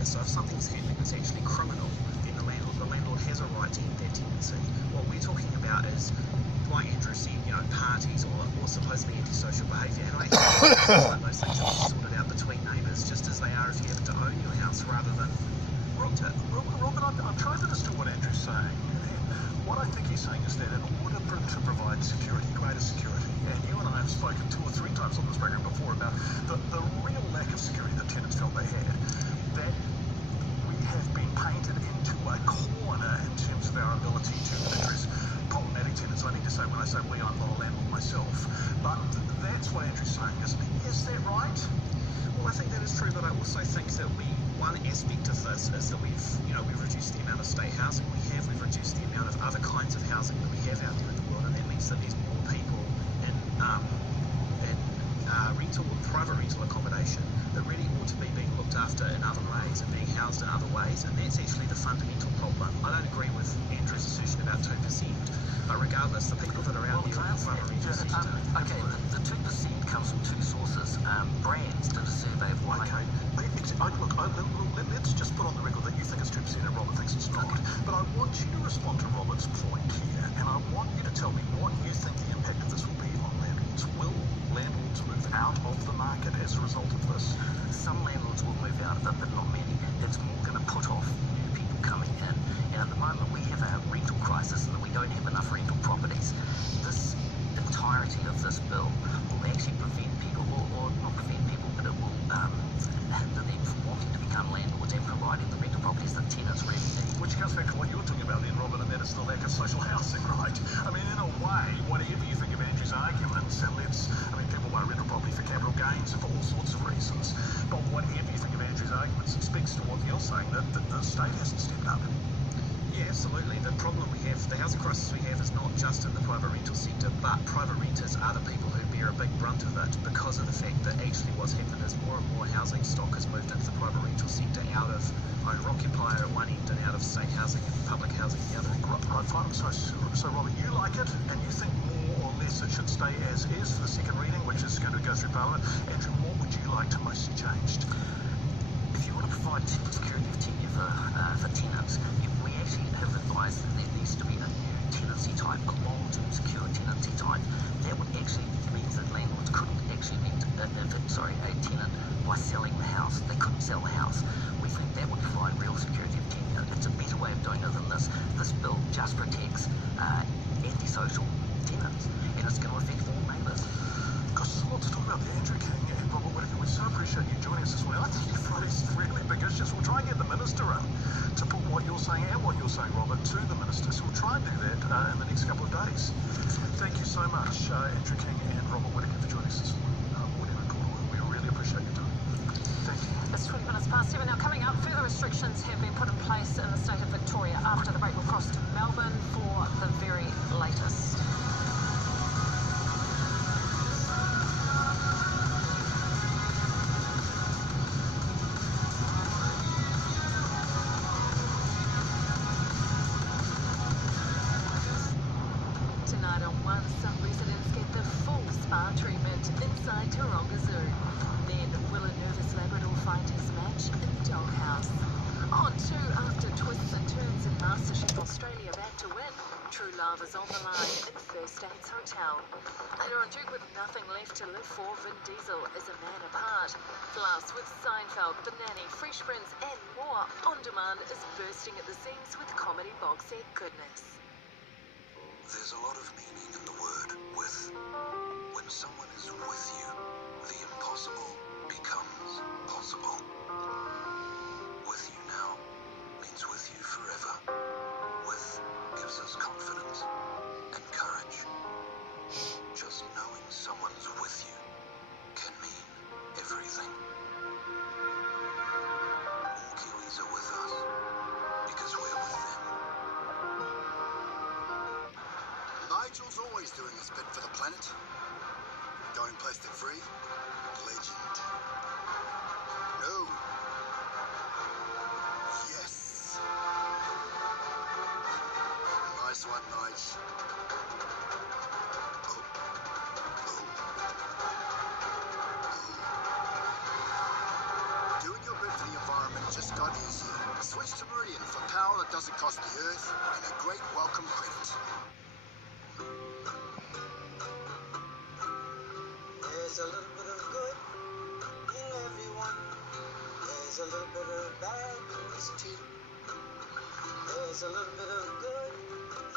behaviour. So if something's happening that's actually criminal, then the landlord has a right to end that tenancy. What we're talking about is, like Andrew said, parties or supposedly antisocial behaviour. And I actually think like those things are sorted out between neighbours, just as they are if you happen to own your house rather than rent it. Robin, I'm trying to understand what Andrew's saying. What I think he's saying is that in order to provide security, greater security, and you and I have spoken 2 or 3 times on this program before about the real lack of security that tenants felt they had, that we have been painted into a corner in terms of our ability to address problematic tenants. I need to say, when I say we, I'm not a landlord myself, but that's what Andrew's saying, isn't he? Is that right? Well, I think that is true, but I also think that one aspect of this is that we've reduced the amount of state housing we've reduced the amount of other kinds of housing that we have out there in the world, and that means that there's more people in rental or private rental accommodation that really ought to be being looked after in other ways and being housed in other ways, and that's actually the fundamental problem. I don't agree with Andrew's assertion about 2%, but regardless, the people that are out there in the private rental sector... Okay, the 2% comes from 2 sources. Brands did a survey of one. Okay, let's just put on the record that you think it's 2% and Robert thinks it's not. But I want you to respond to Robert's point here, and I want you to tell me what you think the impact of this will be on landlords. Will landlords move out of the market as a result of this? Some landlords will move out of it, but not many. It's more going to put off new people coming in. And at the moment, we have a rental crisis and we don't have enough rental properties. This entirety of this bill will actually prevent people, or not prevent people, but it will hinder them from wanting to become landlords and providing the rental properties that tenants really need. Which comes back to what you were talking about then, Robin, and that is the lack of social housing, right? I mean, in a way, whatever you think of Andrew's arguments, and people buy rental property for capital gains and for all sorts of reasons, but whatever you think of Andrew's arguments, it speaks to what you're saying, that the state hasn't stepped up. Yeah, absolutely. The problem we have, the housing crisis we have, is not just in the private rental sector, but private renters are the people who bear a big brunt of it, because of the fact that actually what's happened is more and more housing stock has moved into the private rental sector out of owner-occupier at one end and out of state housing and public housing at the other. Right, fine. So Robert, you like it, and you think more or less it should stay as is for the second reading, which is going to go through Parliament. Andrew, what would you like to most see changed? If you want to provide security of tenure for tenants, we actually have advised that there needs to be a new tenancy type, a long-term secure tenancy type. That would actually mean that landlords couldn't actually evict a tenant by selling the house. They couldn't sell the house. We think that would provide real security of tenure. It's a better way of doing it than this. This bill just protects antisocial tenants, and it's going to affect all neighbours. Gosh, there's a lot to talk about there, Andrew King and Robert Whittaker. We so appreciate you joining us this morning. I think you've raised really big issues. We'll try and get the Minister in to put what you're saying and what you're saying, Robert, to the Minister. So we'll try and do that in the next couple of days. Thank you so much, Andrew King and Robert Whittaker, for joining us this morning. We really appreciate your time. Thank you. It's 20 minutes past 7 now. Coming up, further restrictions have been put in place in the state of Victoria after the break. We'll cross to Melbourne for the very latest. Tonight on One, some residents get the full spa treatment inside Taronga Zoo. Then, will a nervous Labrador find his match in Doghouse? On to after twists and turns in MasterChef Australia back to win. True love is on the line in First Dates Hotel. Later on, Duke with nothing left to live for, Vin Diesel is a man apart. Plus, with Seinfeld, The Nanny, Fresh Prince and more, On Demand is bursting at the seams with comedy box set goodness. There's a lot of meaning in the word with. When someone is with you, the impossible becomes possible. With you now means with you forever. With gives us confidence and courage. Just knowing someone's with you can mean everything. All Kiwis are with us because we're with them. Nigel's always doing his bit for the planet. Going plastic free? Legend. No. Yes. Nice one, Nige. Oh. Doing your bit for the environment just got Switch to Meridian for power that doesn't cost the Earth and a great welcome credit. There's a little bit of good in everyone. There's a little bit of bad in this too. There's a little bit of good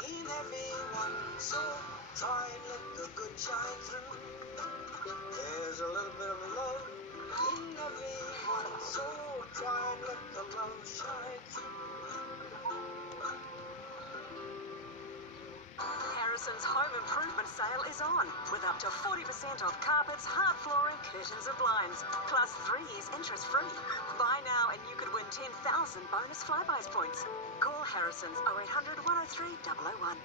in everyone, so try and let the good shine through. There's a little bit of love in everyone, so try and let the love shine through. Harrison's home improvement sale is on, with up to 40% off carpets, hard flooring, curtains and blinds, plus 3 years interest-free. Buy now and you could win 10,000 bonus Flybuys points. Call Harrison's 0800 103 001.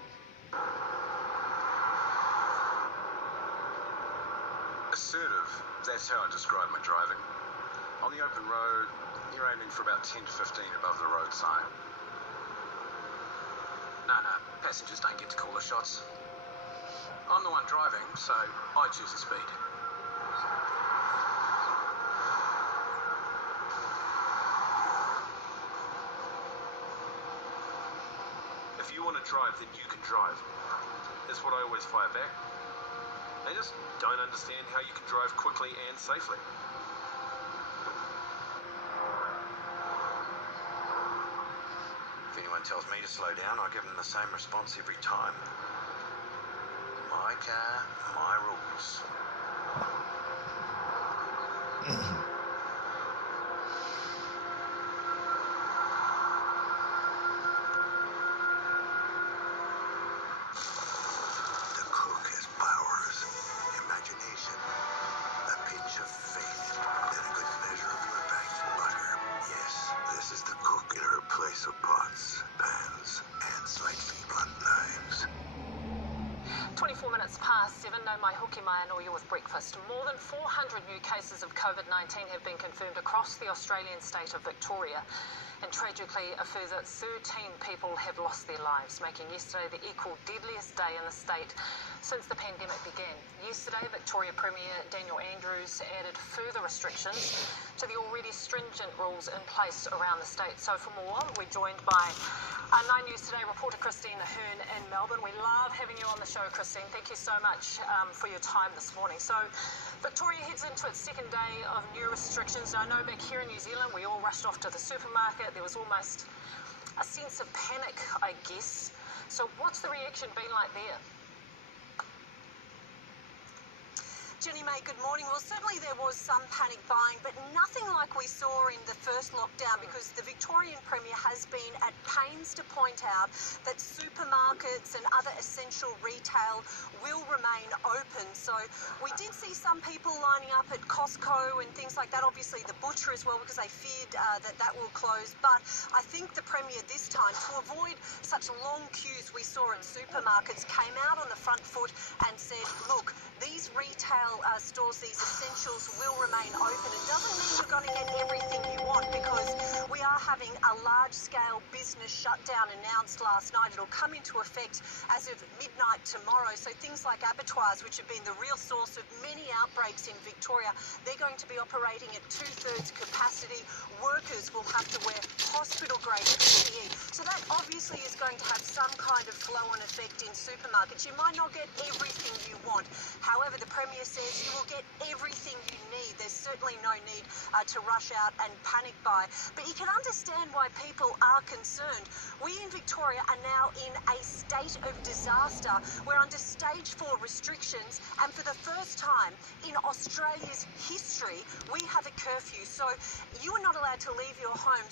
Assertive, that's how I describe my driving. On the open road, you're aiming for about 10 to 15 above the road sign. No, passengers don't get to call the shots. I'm the one driving, so I choose the speed. If you want to drive, then you can drive. That's what I always fire back. They just don't understand how you can drive quickly and safely. If anyone tells me to slow down, I give them the same response every time. My car, my rules. The cook has powers, imagination, a pinch of faith, and a good measure of your baked butter. Yes, this is the cook in her place of pots, pans, and slightly blunt knives. 24 minutes past 7, no mai hoki mai anō you with breakfast. More than 400 new cases of COVID-19 have been confirmed across the Australian state of Victoria. And tragically, a further 13 people have lost their lives, making yesterday the equal deadliest day in the state since the pandemic began. Yesterday, Victoria Premier Daniel Andrews added further restrictions to the already stringent rules in place around the state. So for more, we're joined by our 9 News Today reporter Christine Ahern in Melbourne. We love having you on the show, Christine. Thank you so much for your time this morning. So Victoria heads into its second day of new restrictions. I know back here in New Zealand, we all rushed off to the supermarket. There was almost a sense of panic, I guess. So what's the reaction been like there? Jenny May, good morning. Well, certainly there was some panic buying, but nothing like we saw in the first lockdown, because the Victorian Premier has been at pains to point out that supermarkets and other essential retail will remain open. So we did see some people lining up at Costco and things like that, obviously the butcher as well, because they feared that will close. But I think the Premier this time, to avoid such long queues we saw at supermarkets, came out on the front foot and said, look, these retail stores, these essentials will remain open. It doesn't mean you're going to get everything you want, because we are having a large-scale business shutdown announced last night. It'll come into effect as of midnight tomorrow. So things like abattoirs, which have been the real source of many outbreaks in Victoria, they're going to be operating at 2/3 capacity. Workers will have to wear hospital-grade PPE. So that obviously is going to have some kind of flow-on effect in supermarkets. You might not get everything you want. However, the Premier says you will get everything you need. There's certainly no need to rush out and panic buy. But you can understand why people are concerned. We in Victoria are now in a state of disaster. We're under stage 4 restrictions, and for the first time in Australia's history, we have a curfew. So you are not allowed to leave your home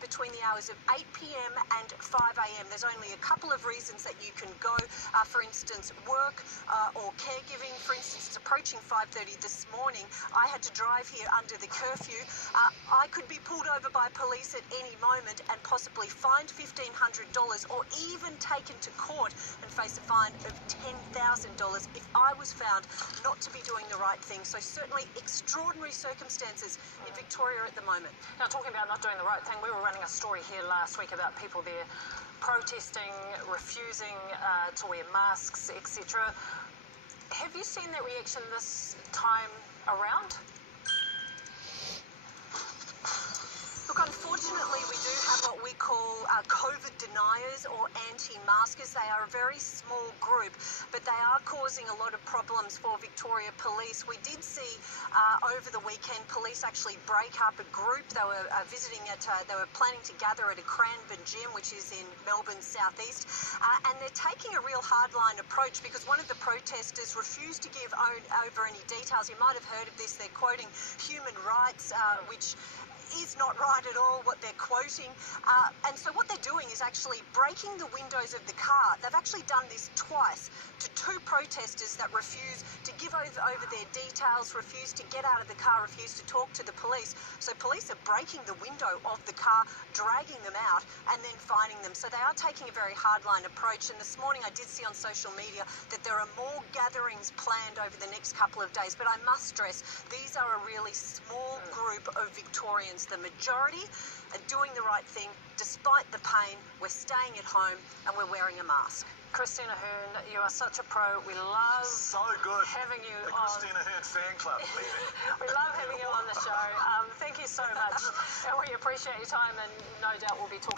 between the hours of 8 p.m. and 5 a.m. There's only a couple of reasons that you can go. For instance, work or caregiving. For instance, it's approaching 5:30 this morning. I had to drive here under the curfew. I could be pulled over by police at any moment and possibly fined $1,500, or even taken to court and face a fine of $10,000 if I was found not to be doing the right thing. So certainly extraordinary circumstances in Victoria at the moment. Now, talking about not doing the right thing, we were running a story here last week about people there protesting, refusing to wear masks, etc. Have you seen that reaction this time around? Look, unfortunately, we do have COVID deniers or anti-maskers. They are a very small group, but they are causing a lot of problems for Victoria Police. We did see over the weekend police actually break up a group. They were they were planning to gather at a Cranbourne gym, which is in Melbourne's southeast, and they're taking a real hardline approach because one of the protesters refused to give over any details. You might have heard of this. They're quoting human rights, which is not right at all what they're quoting. And so what they're doing is actually breaking the windows of the car. They've actually done this twice to two protesters that refuse to give over their details, refuse to get out of the car, refuse to talk to the police. So police are breaking the window of the car, dragging them out and then fining them. So they are taking a very hardline approach. And this morning I did see on social media that there are more gatherings planned over the next couple of days. But I must stress, these are a really small group of Victorians. The majority are doing the right thing despite the pain. We're staying at home and we're wearing a mask. Christina Hearn, you are such a pro. We love having you the on. Christina Hearn fan club, believe it. We love having you on the show. Thank you so much. And we appreciate your time, and no doubt we'll be talking